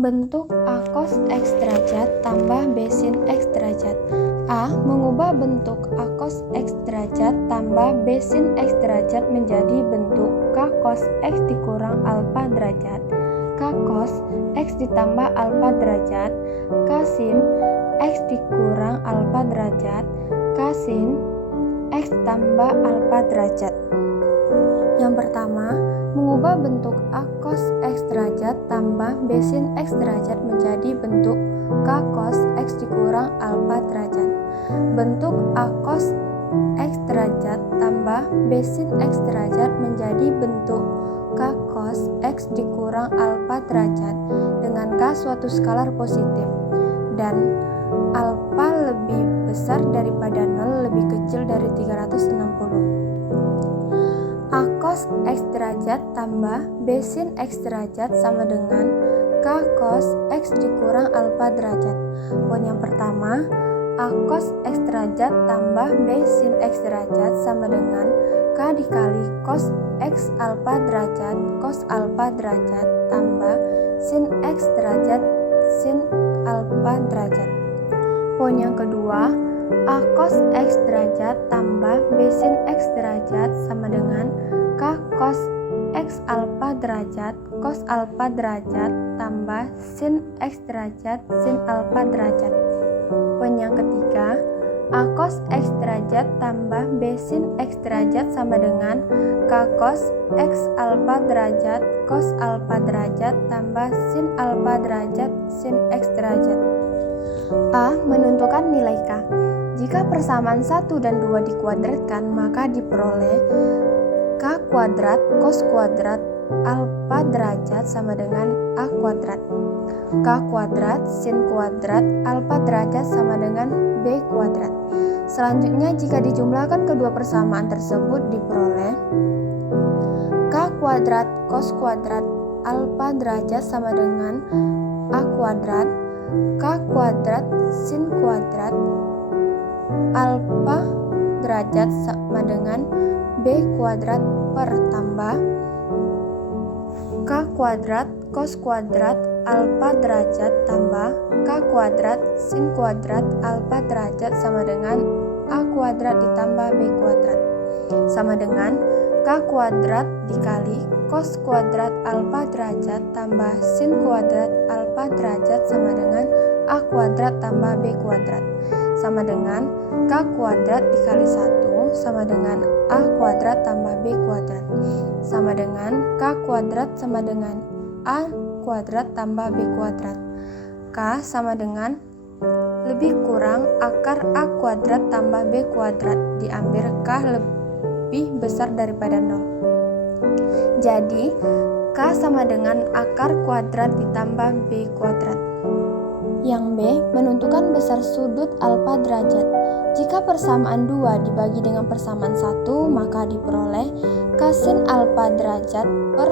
Bentuk A cos X derajat tambah B sin X derajat. A mengubah bentuk A cos X derajat tambah B sin X derajat menjadi bentuk K cos X dikurang alfa derajat, K cos X ditambah alfa derajat, K sin X dikurang alfa derajat, K sin X tambah alfa derajat. Yang pertama, mengubah bentuk A cos X derajat tambah B sin X derajat menjadi bentuk K cos X dikurang alfa derajat. Bentuk A cos X derajat tambah B sin X derajat menjadi bentuk K cos X dikurang alfa derajat dengan K suatu skalar positif dan alfa lebih besar daripada 0 lebih kecil dari 360. A cos X derajat tambah B sin X derajat sama dengan K cos X dikurang alfa derajat. Poin yang pertama, A cos X derajat tambah B sin X derajat sama dengan K dikali cos X alfa derajat tambah sin X derajat sin alfa derajat. Poin yang kedua, A cos X derajat tambah B sin X derajat sama dengan K cos X alfa derajat cos alfa derajat tambah sin X derajat sin alfa derajat. Poin yang ketiga, A cos X derajat tambah B sin X derajat sama dengan K cos X alfa derajat cos alfa derajat tambah sin alfa derajat sin X derajat. A menentukan nilai K. Jika persamaan 1 dan 2 dikuadratkan, maka diperoleh K kuadrat cos kuadrat alfa derajat sama dengan A kuadrat. K kuadrat sin kuadrat alfa derajat sama dengan B kuadrat. Selanjutnya, jika dijumlahkan kedua persamaan tersebut diperoleh K kuadrat cos kuadrat alfa derajat sama dengan A kuadrat, K kuadrat sin kuadrat alfa derajat sama dengan B kuadrat per tambah K kuadrat cos kuadrat alfa derajat tambah K kuadrat sin kuadrat alfa derajat sama dengan A kuadrat ditambah B kuadrat sama dengan K kuadrat dikali cos kuadrat alfa derajat tambah sin kuadrat alfa derajat sama dengan A kuadrat tambah B kuadrat sama dengan K kuadrat dikali 1 sama dengan A kuadrat tambah B kuadrat sama dengan K kuadrat sama dengan A kuadrat tambah B kuadrat. K sama dengan lebih kurang akar A kuadrat tambah B kuadrat diambil K lebih besar daripada 0. Jadi K sama dengan akar kuadrat ditambah B kuadrat. Yang B menentukan besar sudut alfa derajat. Jika persamaan 2 dibagi dengan persamaan 1, maka diperoleh K sin alfa derajat per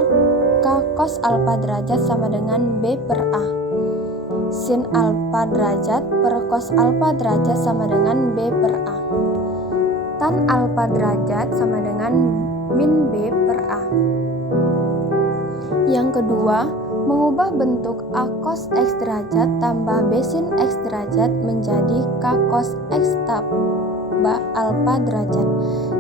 K cos alfa derajat sama dengan B per A. Sin alfa derajat per cos alfa derajat sama dengan B per A. Tan alfa derajat sama dengan min B per A. Yang kedua, mengubah bentuk A cos X derajat tambah B sin X derajat menjadi K cos X tambah alfa derajat.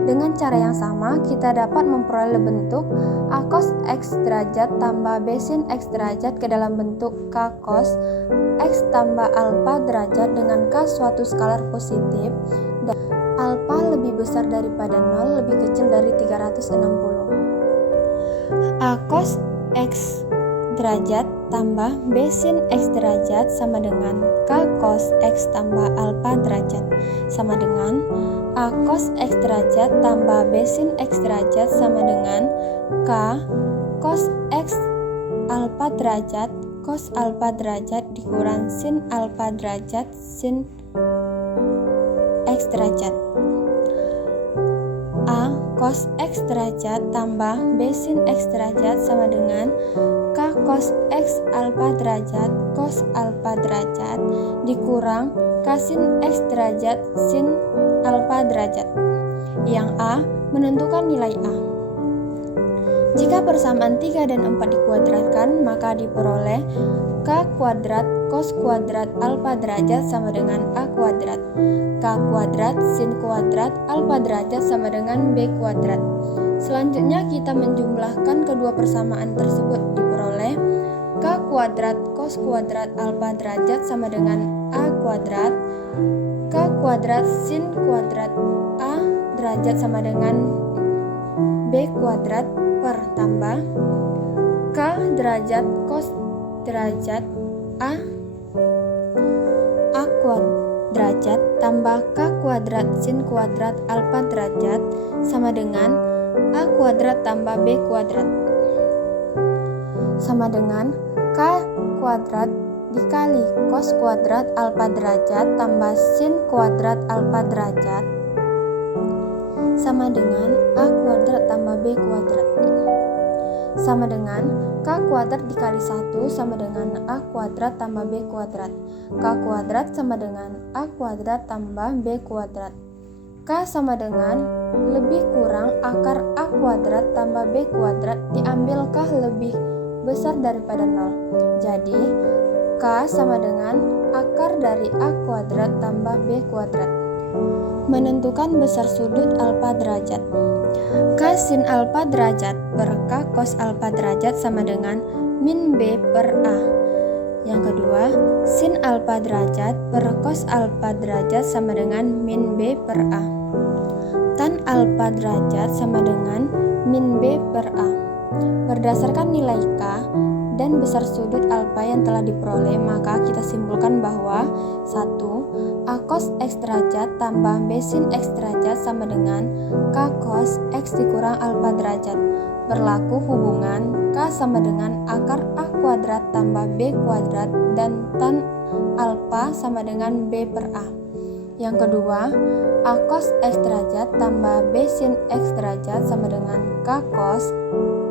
Dengan cara yang sama, kita dapat memperoleh bentuk A cos X derajat tambah B sin X derajat ke dalam bentuk K cos X tambah alfa derajat dengan K suatu skalar positif dan alfa lebih besar daripada 0 lebih kecil dari 360. A cos X derajat tambah B sin X derajat sama dengan K cos X tambah alfa derajat sama dengan A cos X derajat tambah B sin X derajat sama dengan K cos X alfa derajat cos alfa derajat dikurang sin alfa derajat sin X derajat. A cos X derajat tambah B sin X derajat sama dengan K cos X alfa derajat cos alfa derajat dikurang K sin X derajat sin alfa derajat. Yang A menentukan nilai A. Jika persamaan 3 dan 4 dikuadratkan, maka diperoleh K kuadrat cos kuadrat alfa derajat sama dengan A kuadrat. K kuadrat sin kuadrat alfa derajat sama dengan B kuadrat. Selanjutnya kita menjumlahkan kedua persamaan tersebut, diperoleh K kuadrat cos kuadrat alfa derajat sama dengan A kuadrat. K kuadrat sin kuadrat A derajat sama dengan B kuadrat per tambah K derajat cos derajat A derajat tambah K kuadrat sin kuadrat alfa derajat sama dengan A kuadrat tambah B kuadrat sama dengan K kuadrat dikali cos kuadrat alfa derajat tambah sin kuadrat alfa derajat sama dengan A kuadrat tambah B kuadrat sama dengan K kuadrat dikali 1 sama dengan A kuadrat tambah B kuadrat. K kuadrat sama dengan A kuadrat tambah B kuadrat. K sama dengan lebih kurang akar A kuadrat tambah B kuadrat diambil K lebih besar daripada 0. Jadi K sama dengan akar dari A kuadrat tambah B kuadrat. Menentukan besar sudut alfa derajat. K sin alfa derajat per K cos alfa derajat sama dengan min B per A. Yang kedua, sin alfa derajat per cos alfa derajat sama dengan min B per A. Tan alfa derajat sama dengan min B per A. Berdasarkan nilai K dan besar sudut alfa yang telah diperoleh, maka kita simpulkan bahwa 1. A cos X derajat tambah B sin X derajat sama dengan K cos X dikurang alfa derajat. Berlaku hubungan K sama dengan akar A kuadrat tambah B kuadrat dan tan alfa sama dengan B per A. Yang kedua, A cos X derajat tambah B sin X derajat sama dengan K cos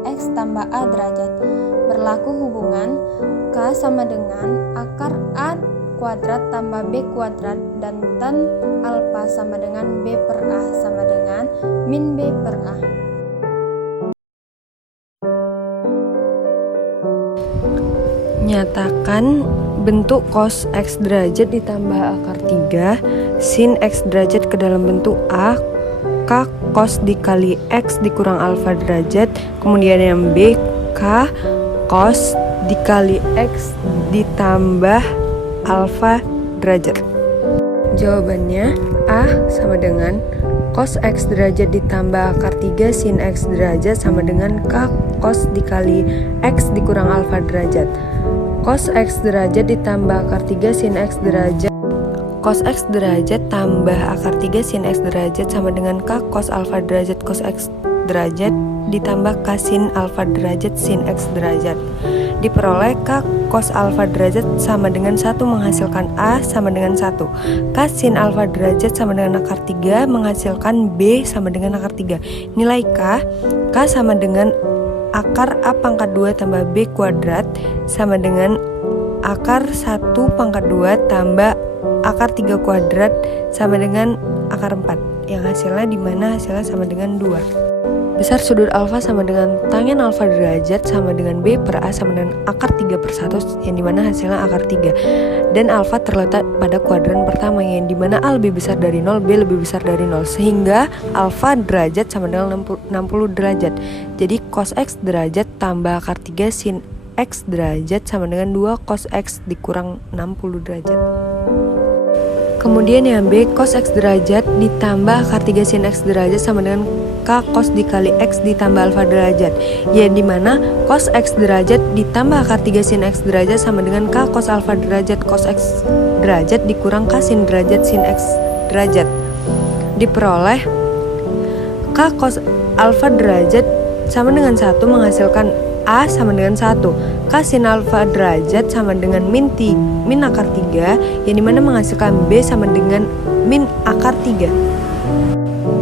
X tambah A derajat. Berlaku hubungan K sama dengan akar A kuadrat tambah B kuadrat dan tan alfa sama dengan B per A sama dengan min B per A. Nyatakan bentuk cos X derajat ditambah akar 3 sin X derajat ke dalam bentuk A K cos dikali X dikurang alfa derajat, kemudian yang B K cos dikali X ditambah alfa derajat. Jawabannya A sama dengan cos X derajat ditambah akar 3 sin X derajat sama dengan K cos dikali X dikurang alfa derajat. Cos X derajat ditambah akar 3 sin X derajat. Cos X derajat tambah akar 3 sin X derajat sama dengan K cos alfa derajat cos X derajat ditambah K sin alfa derajat sin X derajat. Diperoleh K cos alfa derajat sama dengan 1 menghasilkan A sama dengan 1. K sin alfa derajat sama dengan akar 3 menghasilkan B sama dengan akar 3. Nilai K sama dengan akar A pangkat 2 tambah B kuadrat sama dengan akar 1 pangkat 2 tambah akar 3 kuadrat sama dengan akar 4. Yang hasilnya dimana hasilnya sama dengan 2. Besar sudut alfa sama dengan tangen alfa derajat sama dengan B per A sama dengan akar 3 per 1 yang dimana hasilnya akar 3. Dan alfa terletak pada kuadran pertama yang dimana A lebih besar dari 0, B lebih besar dari 0, sehingga alfa derajat sama dengan 60 derajat. Jadi cos X derajat tambah akar 3 sin X derajat sama dengan 2 cos X dikurang 60 derajat. Kemudian yang B cos X derajat ditambah akar 3 sin X derajat sama dengan K cos dikali X ditambah alfa derajat, yang dimana cos X derajat ditambah akar 3 sin X derajat sama dengan K cos alfa derajat cos X derajat dikurang K sin derajat sin X derajat. Diperoleh K cos alfa derajat sama dengan 1 menghasilkan A sama dengan 1. K sin alfa derajat sama dengan min akar 3 yang dimana menghasilkan B sama dengan min akar 3.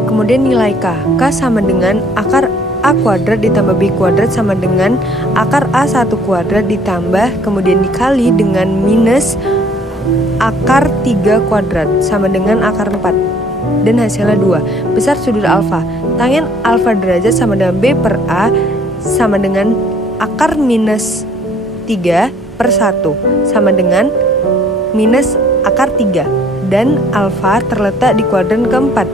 Kemudian nilai K sama dengan akar A kuadrat ditambah B kuadrat sama dengan akar A1 kuadrat ditambah kemudian dikali dengan minus akar 3 kuadrat sama dengan akar 4. Dan hasilnya 2. Besar sudut alfa. Tangen alfa derajat sama dengan B per A sama dengan akar minus 3 per 1 sama dengan minus akar 3, dan alfa terletak di kuadran keempat,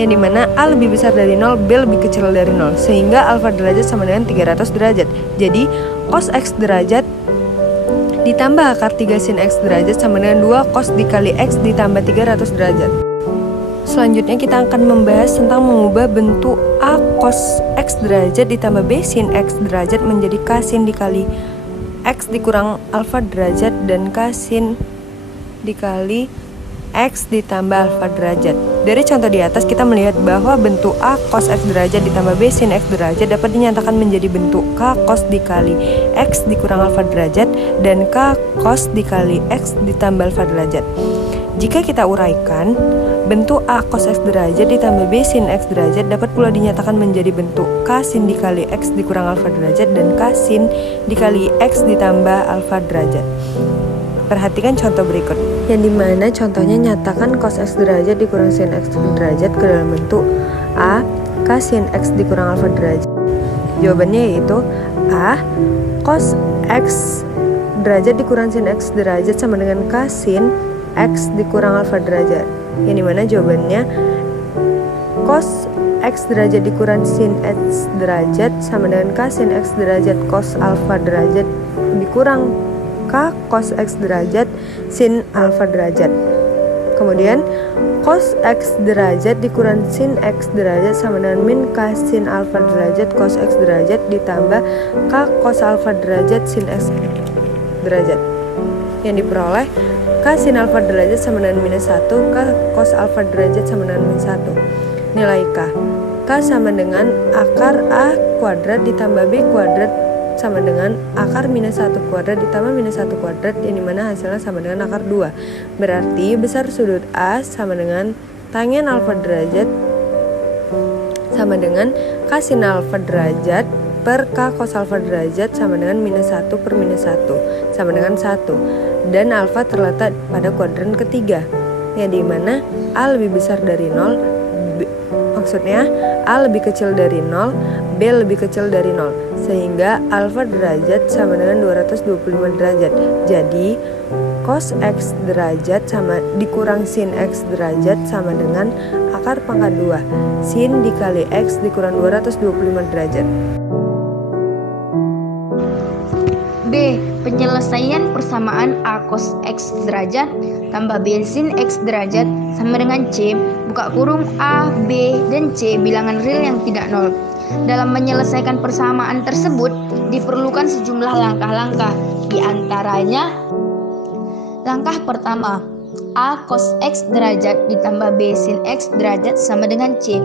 yang dimana A lebih besar dari 0, B lebih kecil dari 0, sehingga alfa derajat sama dengan 300 derajat. Jadi cos X derajat ditambah akar 3 sin X derajat sama dengan 2 cos dikali X ditambah 300 derajat. Selanjutnya kita akan membahas tentang mengubah bentuk A cos X derajat ditambah B sin X derajat menjadi K sin dikali X dikurang alfa derajat dan K sin dikali X ditambah alfa derajat. Dari contoh di atas kita melihat bahwa bentuk A cos X derajat ditambah B sin X derajat dapat dinyatakan menjadi bentuk K cos dikali X dikurang alfa derajat dan K cos dikali X ditambah alfa derajat. Jika kita uraikan, bentuk A cos X derajat ditambah B sin X derajat dapat pula dinyatakan menjadi bentuk K sin dikali X dikurang alfa derajat dan K sin dikali X ditambah alfa derajat. Perhatikan contoh berikut, yang dimana contohnya nyatakan cos X derajat dikurang sin X derajat ke dalam bentuk A K sin X dikurang alfa derajat. Jawabannya yaitu A cos X derajat dikurang sin X derajat sama dengan K sin X dikurang alfa derajat, yang dimana jawabannya cos X derajat dikurang sin X derajat sama dengan K sin X derajat cos alfa derajat dikurang K cos X derajat sin alfa derajat. Kemudian cos X derajat dikurang sin X derajat sama dengan min K sin alfa derajat cos X derajat ditambah K cos alfa derajat sin X derajat, yang diperoleh K sin alfa derajat sama dengan minus 1, K cos alfa derajat sama dengan min 1. Nilai K sama dengan akar A kuadrat ditambah B kuadrat sama dengan akar minus 1 kuadrat ditambah minus 1 kuadrat, yang dimana hasilnya sama dengan akar 2. Berarti besar sudut A sama dengan tangen alfa derajat sama dengan K sin alfa derajat per K cos alfa derajat sama dengan minus 1 per minus 1 sama dengan 1, dan alfa terletak pada kuadran ketiga, yang dimana A lebih besar dari 0, maksudnya A lebih kecil dari 0, B lebih kecil dari 0, sehingga alfa derajat sama dengan 225 derajat. Jadi cos X derajat sama dikurang sin X derajat sama dengan akar pangkat 2 sin dikali X dikurang 225 derajat. B. Penyelesaian persamaan A cos X derajat tambah B sin X derajat sama dengan C buka kurung A, B, dan C bilangan real yang tidak nol. Dalam menyelesaikan persamaan tersebut diperlukan sejumlah langkah-langkah. Di antaranya, langkah pertama, A cos X derajat ditambah B sin X derajat sama dengan C.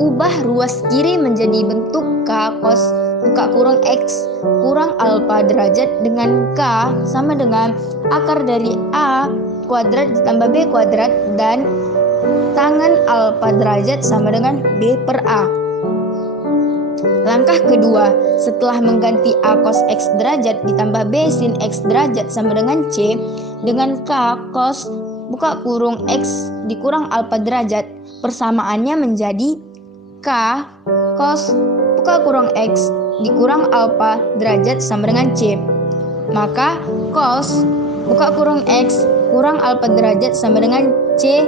Ubah ruas kiri menjadi bentuk K cos buka kurung X kurang alfa derajat dengan K sama dengan akar dari A kuadrat ditambah B kuadrat dan tangen alfa derajat sama dengan B per A. Langkah kedua, setelah mengganti A cos X derajat ditambah B sin X derajat sama dengan C dengan K cos buka kurung X dikurang alfa derajat, persamaannya menjadi K cos buka kurung X dikurang alfa derajat sama dengan C. Maka cos buka kurung X kurang alfa derajat sama dengan C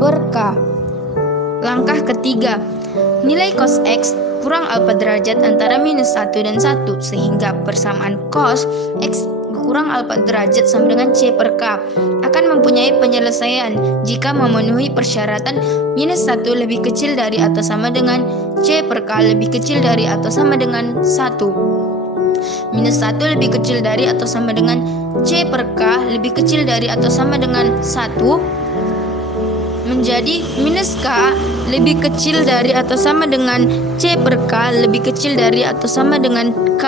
per K. Langkah ketiga, nilai cos X kurang alfa derajat antara minus 1 dan 1, sehingga persamaan cos X kurang alfa derajat sama dengan C per K akan mempunyai penyelesaian jika memenuhi persyaratan minus 1 lebih kecil dari atau sama dengan C per K lebih kecil dari atau sama dengan 1. Minus 1 lebih kecil dari atau sama dengan C per K lebih kecil dari atau sama dengan 1 menjadi minus K lebih kecil dari atau sama dengan C per K lebih kecil dari atau sama dengan K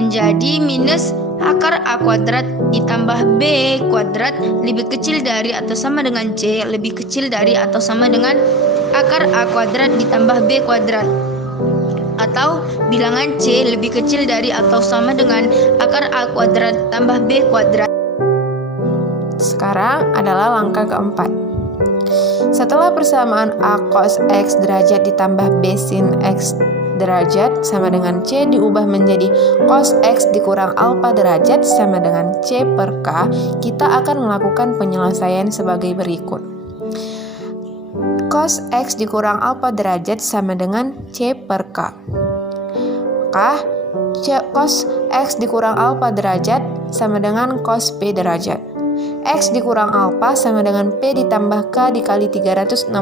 menjadi minus akar A kuadrat ditambah B kuadrat lebih kecil dari atau sama dengan C lebih kecil dari atau sama dengan akar A kuadrat ditambah B kuadrat, atau bilangan C lebih kecil dari atau sama dengan akar A kuadrat tambah B kuadrat. Sekarang adalah langkah keempat. Setelah persamaan A cos X derajat ditambah B sin X derajat sama dengan C diubah menjadi cos X dikurang alfa derajat sama dengan C per K, kita akan melakukan penyelesaian sebagai berikut. Cos X dikurang alfa derajat sama dengan C per K. Maka cos X dikurang alfa derajat sama dengan cos P derajat. X dikurang alfa sama dengan P ditambah K dikali 360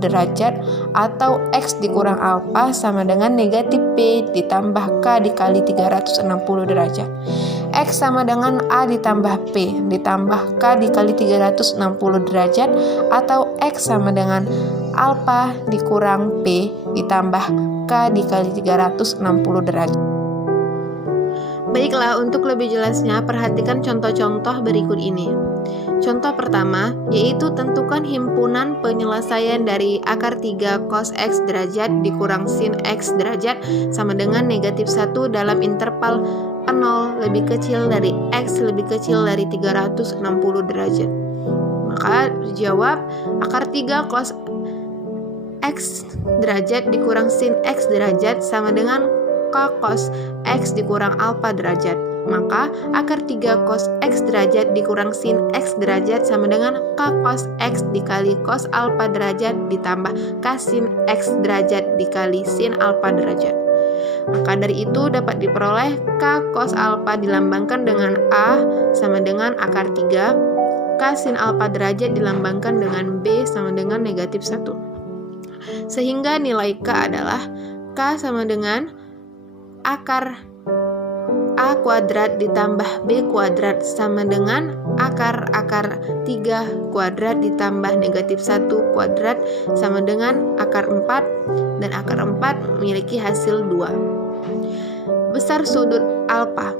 derajat, atau X dikurang alfa sama dengan negatif P ditambah K dikali 360 derajat. X sama dengan A ditambah P ditambah K dikali 360 derajat, atau X sama dengan alfa dikurang P ditambah K dikali 360 derajat. Baiklah, untuk lebih jelasnya perhatikan contoh-contoh berikut ini. Contoh pertama, yaitu tentukan himpunan penyelesaian dari akar 3 cos X derajat dikurang sin X derajat sama dengan negatif 1 dalam interval 0 lebih kecil dari X lebih kecil dari 360 derajat. Maka dijawab, akar 3 cos X derajat dikurang sin X derajat sama dengan K cos X dikurang alfa derajat. Maka akar 3 cos X derajat dikurang sin X derajat sama dengan K cos X dikali cos alfa derajat ditambah K sin X derajat dikali sin alfa derajat. Maka dari itu dapat diperoleh K cos alfa dilambangkan dengan A sama dengan akar 3, K sin alfa derajat dilambangkan dengan B sama dengan negatif 1. Sehingga nilai K adalah K sama dengan akar A kuadrat ditambah B kuadrat sama dengan akar 3 kuadrat ditambah negatif 1 kuadrat sama dengan akar 4, dan akar 4 memiliki hasil 2. Besar sudut alfa.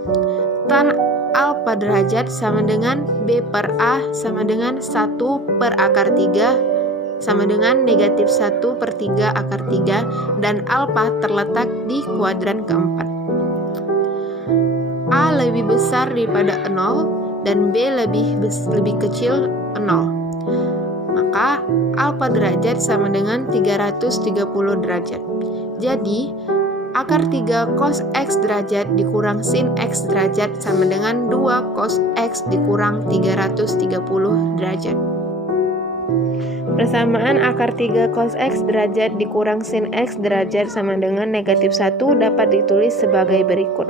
Tan alfa derajat sama dengan B per A sama dengan 1 per akar 3 sama dengan negatif 1 per 3 akar 3, dan alfa terletak di kuadran keempat. A lebih besar daripada 0 dan B lebih kecil 0. Maka alfa derajat sama dengan 330 derajat. Jadi akar 3 cos X derajat dikurang sin X derajat sama dengan 2 cos X dikurang 330 derajat. Persamaan akar 3 cos X derajat dikurang sin X derajat sama dengan negatif 1 dapat ditulis sebagai berikut.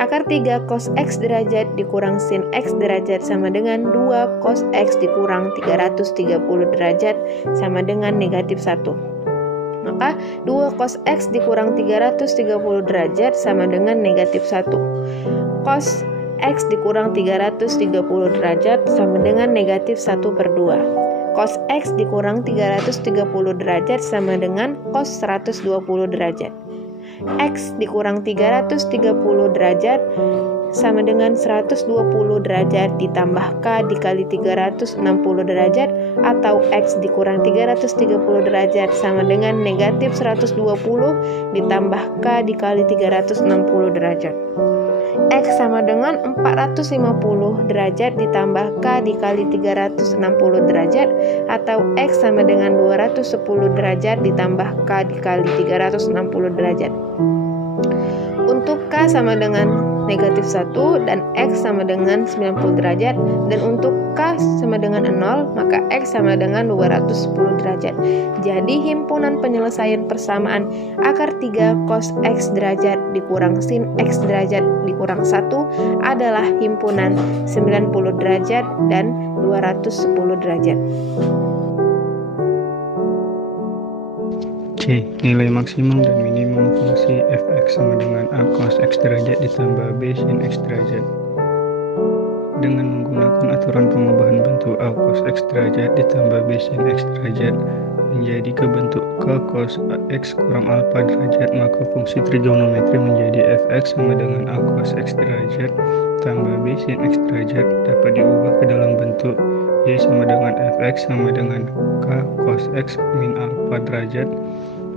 Akar 3 cos X derajat dikurang sin X derajat sama dengan 2 cos X dikurang 330 derajat sama dengan negatif 1. Maka 2 cos X dikurang 330 derajat sama dengan negatif 1. Cos X dikurang 330 derajat sama dengan negatif 1 per 2. Cos X dikurang 330 derajat sama dengan cos 120 derajat. X dikurang 330 derajat sama dengan 120 derajat ditambah K dikali 360 derajat, atau X dikurang 330 derajat sama dengan negatif 120 ditambah K dikali 360 derajat. X sama dengan 450 derajat ditambah K dikali 360 derajat, atau X sama dengan 210 derajat ditambah K dikali 360 derajat. Untuk K sama dengan negatif 1 dan X sama dengan 90 derajat, dan untuk K sama dengan 0, maka X sama dengan 210 derajat. Jadi himpunan penyelesaian persamaan akar 3 cos X derajat dikurang sin X derajat dikurang 1 adalah himpunan 90 derajat dan 210 derajat. C. Nilai maksimum dan minimum fungsi f(x) sama dengan a cos x derajat ditambah b sin x derajat. Dengan menggunakan aturan pengubahan bentuk a cos x derajat ditambah b sin x derajat menjadi ke bentuk k cos x kurang alfa derajat, maka fungsi trigonometri menjadi f(x) sama dengan a cos x derajat tambah b sin x derajat dapat diubah ke dalam bentuk y sama dengan f(x) sama dengan k cos x min alfa derajat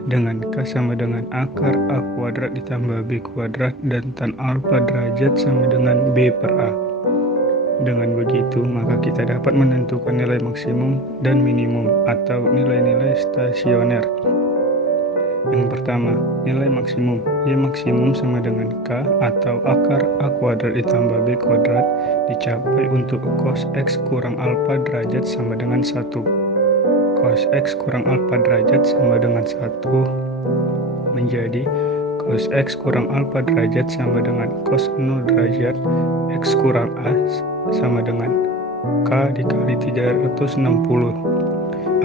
dengan k sama dengan akar a kuadrat ditambah b kuadrat dan tan alfa derajat sama dengan b per a. Dengan begitu, maka kita dapat menentukan nilai maksimum dan minimum atau nilai-nilai stasioner. Yang pertama, nilai maksimum. Y maksimum sama dengan K atau akar A kuadrat ditambah B kuadrat dicapai untuk cos X kurang alfa derajat sama dengan 1. Cos X kurang alfa derajat sama dengan 1 menjadi cos X kurang alfa derajat sama dengan cos 0 derajat X kurang A sama dengan K dikali 360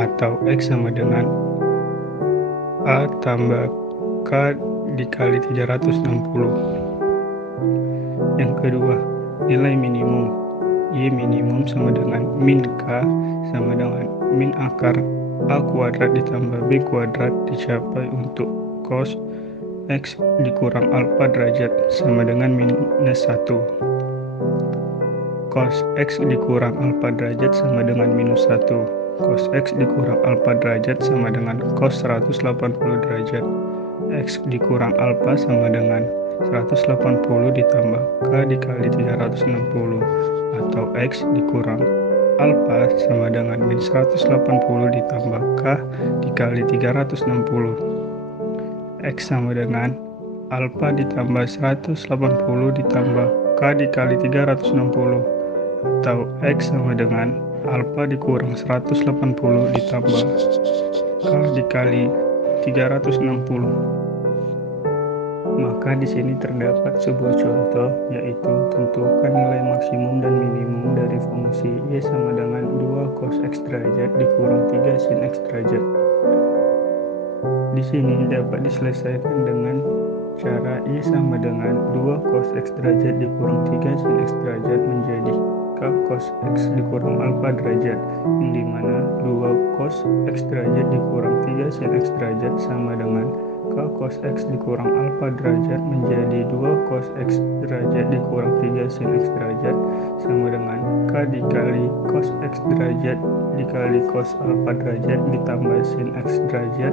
atau X sama dengan A tambah K dikali 360. Yang kedua, nilai minimum. Y minimum sama dengan min K sama dengan min akar A kuadrat ditambah B kuadrat dicapai untuk cos X dikurang alfa derajat sama dengan minus 1. Cos X dikurang alfa derajat sama dengan minus 1. Cos X dikurang alfa derajat sama dengan cos 180 derajat. X dikurang alfa sama dengan 180 ditambah K dikali 360 atau X dikurang alfa sama dengan min 180 ditambah K dikali 360. X sama dengan alfa ditambah 180 ditambah K dikali 360 atau X sama dengan alfa dikurang 180 ditambah K dikali 360. Maka di sini terdapat sebuah contoh, yaitu tentukan nilai maksimum dan minimum dari fungsi Y sama dengan 2 cos X derajat dikurang 3 sin X derajat. Di sini dapat diselesaikan dengan cara Y sama dengan 2 cos X derajat dikurang 3 sin X derajat menjadi K cos X dikurang alfa derajat, yang dimana 2 cos X derajat dikurang 3 sin X derajat sama dengan K cos X dikurang alfa derajat menjadi 2 cos X derajat dikurang 3 sin X derajat sama dengan K dikali cos X derajat dikali cos alfa derajat ditambah sin X derajat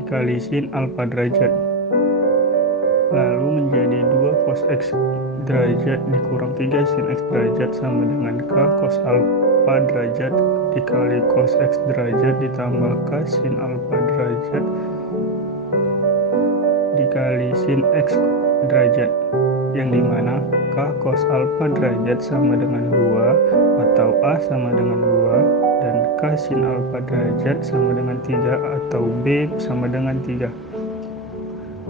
dikali sin alfa derajat, lalu menjadi 2 cos X derajat dikurang 3 sin X derajat sama dengan K cos alfa derajat dikali cos X derajat ditambah K sin alfa derajat dikali sin X derajat, yang dimana K cos alfa derajat sama dengan 2 atau A sama dengan 2 dan K sin alfa derajat sama dengan 3 atau B sama dengan 3.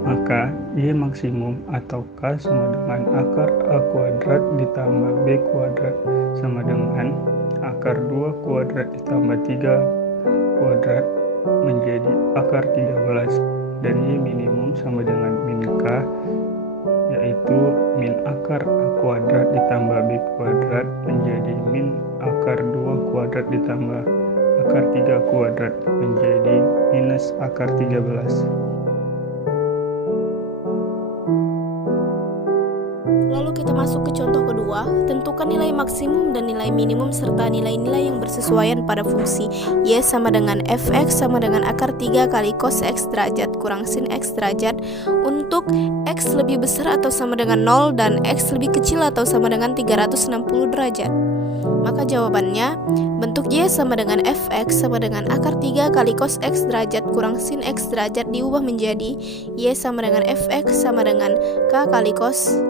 Maka Y maksimum atau K sama dengan akar A kuadrat ditambah B kuadrat sama dengan akar 2 kuadrat ditambah 3 kuadrat menjadi akar 13, dan Y minimum sama dengan min K, yaitu min akar A kuadrat ditambah B kuadrat menjadi min akar 2 kuadrat ditambah akar 3 kuadrat menjadi minus akar 13. Lalu kita masuk ke contoh kedua, tentukan nilai maksimum dan nilai minimum serta nilai-nilai yang bersesuaian pada fungsi Y sama dengan fx sama dengan akar 3 kali cos X derajat kurang sin X derajat untuk X lebih besar atau sama dengan 0 dan X lebih kecil atau sama dengan 360 derajat. Maka jawabannya, bentuk Y sama dengan fx sama dengan akar 3 kali cos X derajat kurang sin X derajat diubah menjadi Y sama dengan fx sama dengan K kali cos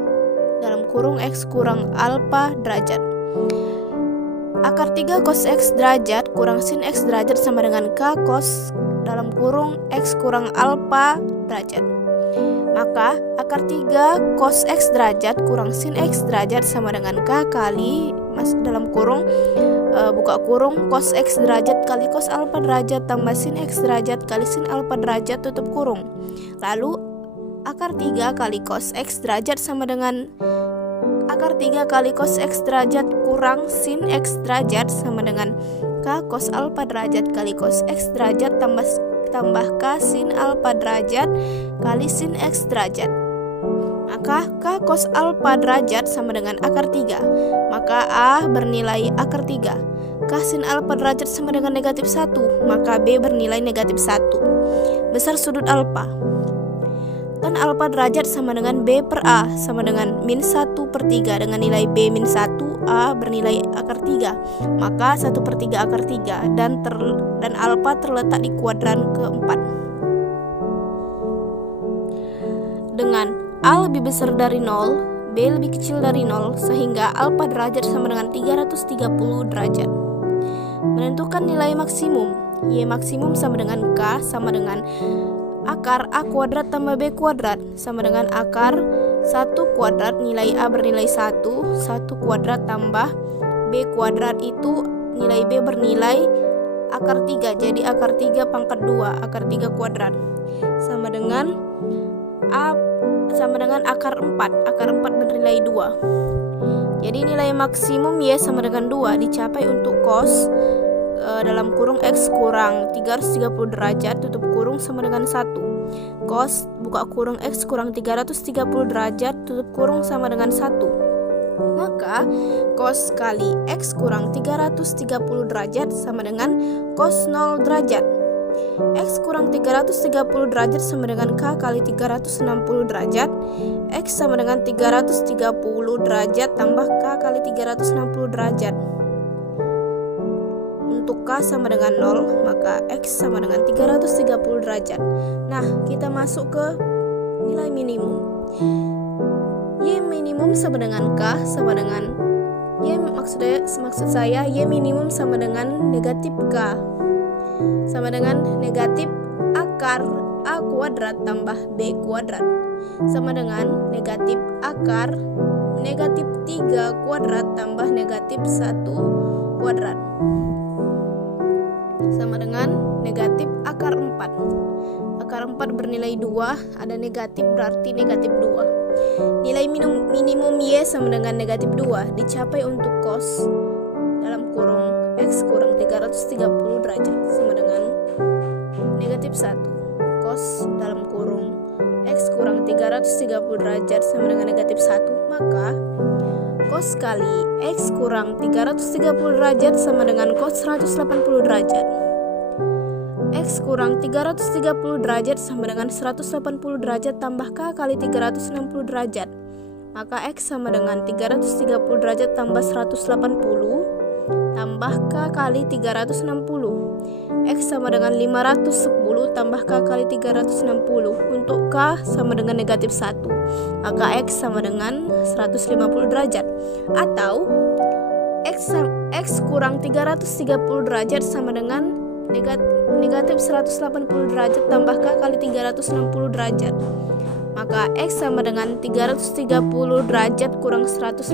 dalam kurung X kurang alfa derajat. Akar 3 cos X derajat kurang sin X derajat sama dengan K cos dalam kurung X kurang alfa derajat. Maka akar 3 cos X derajat kurang sin X derajat sama dengan K kali dalam kurung buka kurung cos X derajat kali cos alfa derajat tambah sin X derajat kali sin alfa derajat tutup kurung. Lalu akar 3 kali cos X derajat sama dengan akar 3 kali cos X derajat kurang sin X derajat sama dengan K cos alfa derajat kali cos X derajat tambah K sin alfa derajat kali sin X derajat. Maka K cos alfa derajat sama dengan akar 3. Maka A bernilai akar 3. K sin alfa derajat sama dengan negatif 1. Maka B bernilai negatif 1. Besar sudut alfa. Tan alfa derajat sama dengan B per A sama dengan min 1/3 dengan nilai B min 1, A bernilai akar 3. Maka 1/3 akar 3 dan alfa terletak di kuadran keempat. dengan A lebih besar dari 0, B lebih kecil dari 0, sehingga alfa derajat sama dengan 330 derajat. Menentukan nilai maksimum. Y maksimum sama dengan K sama dengan akar A kuadrat tambah B kuadrat sama dengan akar 1 kuadrat nilai A bernilai 1 kuadrat tambah B kuadrat itu nilai B bernilai akar 3, jadi akar 3 pangkat 2, akar 3 kuadrat sama dengan A sama dengan akar 4 bernilai 2. Jadi nilai maksimum Y sama dengan 2 dicapai untuk cos dalam kurung X kurang 330 derajat tutup kurung sama dengan 1. Cos buka kurung X kurang 330 derajat tutup kurung sama dengan 1. Maka cos kali X kurang 330 derajat sama dengan cos 0 derajat. X kurang 330 derajat sama dengan K kali 360 derajat. X sama dengan 330 derajat tambah K kali 360 derajat. Untuk K sama dengan 0, maka X sama dengan 330 derajat. Nah, kita masuk ke nilai minimum. Y minimum sama dengan K sama dengan Y maksud saya Y minimum sama dengan negatif K sama dengan negatif akar A kuadrat tambah B kuadrat sama dengan negatif akar negatif 3 kuadrat tambah negatif 1 kuadrat sama dengan negatif akar 4. Akar 4 bernilai 2, ada negatif berarti negatif 2. Nilai minimum Y sama dengan negatif 2 dicapai untuk cos dalam kurung X kurang 330 derajat sama dengan negatif 1. Cos dalam kurung X kurang 330 derajat sama dengan negatif 1. Maka cos kali X kurang 330 derajat sama dengan cos 180 derajat. X kurang 330 derajat sama dengan 180 derajat tambah K kali 360 derajat. Maka X sama dengan 330 derajat tambah 180 tambah K kali 360. X sama dengan 510 tambah K kali 360. Untuk K sama dengan negatif 1, maka X sama dengan 150 derajat. Atau X kurang 330 derajat sama dengan negatif 180 derajat tambah K kali 360 derajat. Maka X sama dengan 330 derajat kurang 180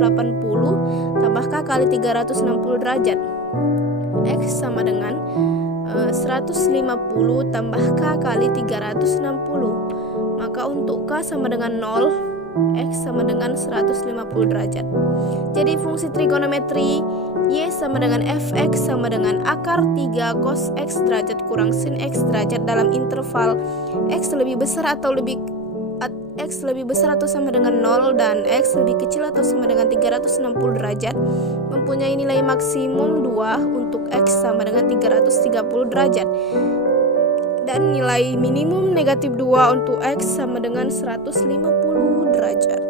tambah K kali 360 derajat. X sama dengan 150 tambah K kali 360. Maka untuk K sama dengan 0, X sama dengan 150 derajat. Jadi fungsi trigonometri Y sama dengan Fx sama dengan akar 3 cos X derajat kurang sin X derajat dalam interval X lebih besar atau sama dengan 0 dan X lebih kecil atau sama dengan 360 derajat mempunyai nilai maksimum 2 untuk X sama dengan 330 derajat dan nilai minimum negatif 2 untuk X sama dengan 150 derajat.